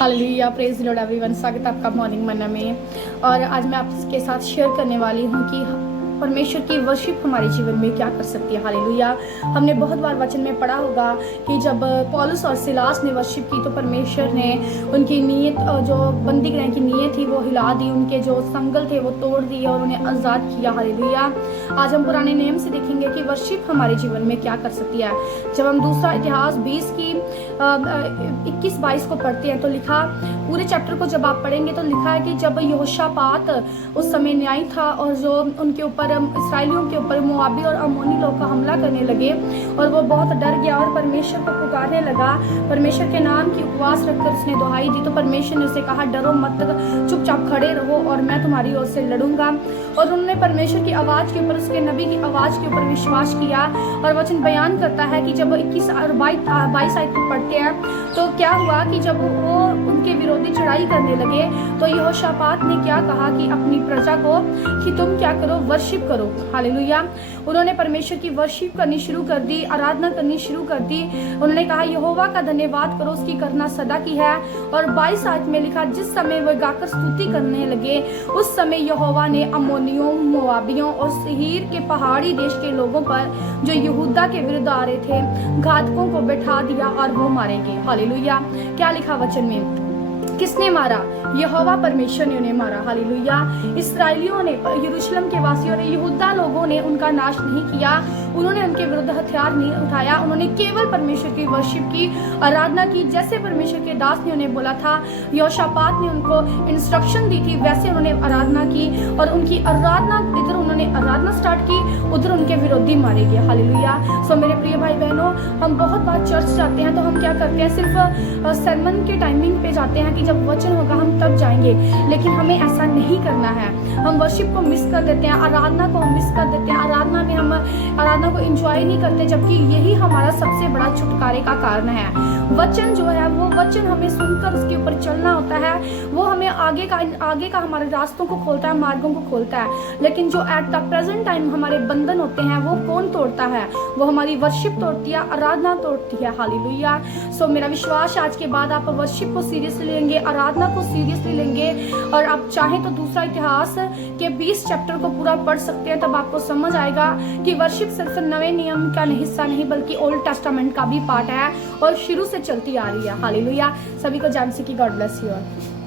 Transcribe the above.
Hallelujah, praise the Lord everyone. स्वागत है आपका मॉर्निंग मन्ना में। और आज मैं आपके साथ शेयर करने वाली हूँ कि परमेश्वर की वर्शिप हमारे जीवन में क्या कर सकती है। हालेलुया। हमने बहुत बार वचन में पढ़ा होगा कि जब पौलुस और सिलास ने वर्शिप की तो परमेश्वर ने उनकी नीयत, जो बंदी गृह की नीयत थी वो हिला दी, उनके जो संगल थे वो तोड़ दिए और उन्हें आज़ाद किया। हालेलुया। आज हम पुराने नियम से देखेंगे कि वर्शिप हमारे जीवन में क्या कर सकती है। जब हम दूसरा इतिहास 20 की 21-22 को पढ़ते हैं तो लिखा, पूरे चैप्टर को जब आप पढ़ेंगे तो लिखा है कि जब यहोशापात उस समय न्यायी था और जो उनके ऊपर इसराइलियों के ऊपर मोआबी और अम्मोनी लोग का हमला करने लगे और वो बहुत डर गया और परमेश्वर को पुकारने लगा। परमेश्वर के नाम की उपवास रखकर उसने दुहाई दी तो परमेश्वर ने उसे कहा, डरो मत, चुपचाप खड़े रहो और मैं तुम्हारी ओर से लड़ूंगा। और उन्होंने परमेश्वर की आवाज के ऊपर, उसके नबी की आवाज के ऊपर विश्वास किया। और वचन बयान करता है कि जब 21 और 22 आयत को पढ़ते हैं तो क्या हुआ कि जब वो उनके विरोधी चढ़ाई करने लगे तो यहोशापात ने क्या कहा कि अपनी प्रजा को कि तुम क्या करो, वर्शिप करो। हालेलुया। उन्होंने परमेश्वर की वर्शिप करनी शुरू कर दी, आराधना करनी शुरू कर दी। उन्होंने कहा, यहोवा का धन्यवाद करो, उसकी करना सदा की है। और 22 आयत में लिखा, जिस समय वे गाकर स्तुति करने लगे उस समय यहोवा ने अम्मोनियों, मोआबियों और सेईर के पहाड़ी देश के लोगों पर जो यहूदा के विरुद्ध आ रहे थे घातकों को बैठा दिया और वो मारे गए। हालेलुया। क्या लिखा वचन में? किसने मारा? यहोवा परमेश्वर ने उन्हें मारा। हालेलुया। इसराइलियों ने, यरूशलेम के वासियों ने, यहूदा लोगों ने उनका नाश नहीं किया, उन्होंने उनके विरुद्ध हथियार नहीं उठाया, उन्होंने केवल परमेश्वर की वर्शिप की, आराधना की। जैसे परमेश्वर के दास ने उन्हें बोला था, यहोशापात ने उनको इंस्ट्रक्शन दी थी, वैसे उन्होंने आराधना की। और उनकी आराधना, इधर उन्होंने आराधना स्टार्ट की, उधर उनके विरोधी मारे गए। हालेलुया। सो मेरे प्रिय भाई बहनों, हम बहुत बार चर्च जाते हैं तो हम क्या करते हैं, सिर्फ sermon के टाइमिंग पे जाते हैं कि जब वचन होगा हम तब जाएंगे, लेकिन हमें ऐसा नहीं करना है। हम वर्शिप को मिस कर देते हैं, आराधना को हम मिस कर देते हैं, आराधना में हम आराधना को एंजॉय नहीं करते, जबकि यही हमारा सबसे बड़ा छुटकारे का कारण है। वचन जो है वो वचन हमें सुनकर उसके ऊपर चलना होता है, वो हमें आगे का हमारे रास्तों को खोलता है, मार्गों को खोलता है। लेकिन जो एट द प्रेजेंट टाइम हमारे बंधन होते हैं वो कौन तोड़ता है? वो हमारी वर्शिप तोड़ती है, आराधना तोड़ती है। हालेलुया। सो मेरा विश्वास आज के बाद आप वर्शिप को सीरियसली लेंगे, आराधना को सीरियसली लेंगे। और आप चाहें तो दूसरा इतिहास के 20 चैप्टर को पूरा पढ़ सकते हैं, तब आपको समझ आएगा कि वर्शिप सिर्फ नए नियम का हिस्सा नहीं बल्कि ओल्ड टेस्टामेंट का भी पार्ट है और शुरू से चलती आ रही है। हालेलुया। सभी को जानसी की गॉड ब्लेस यू।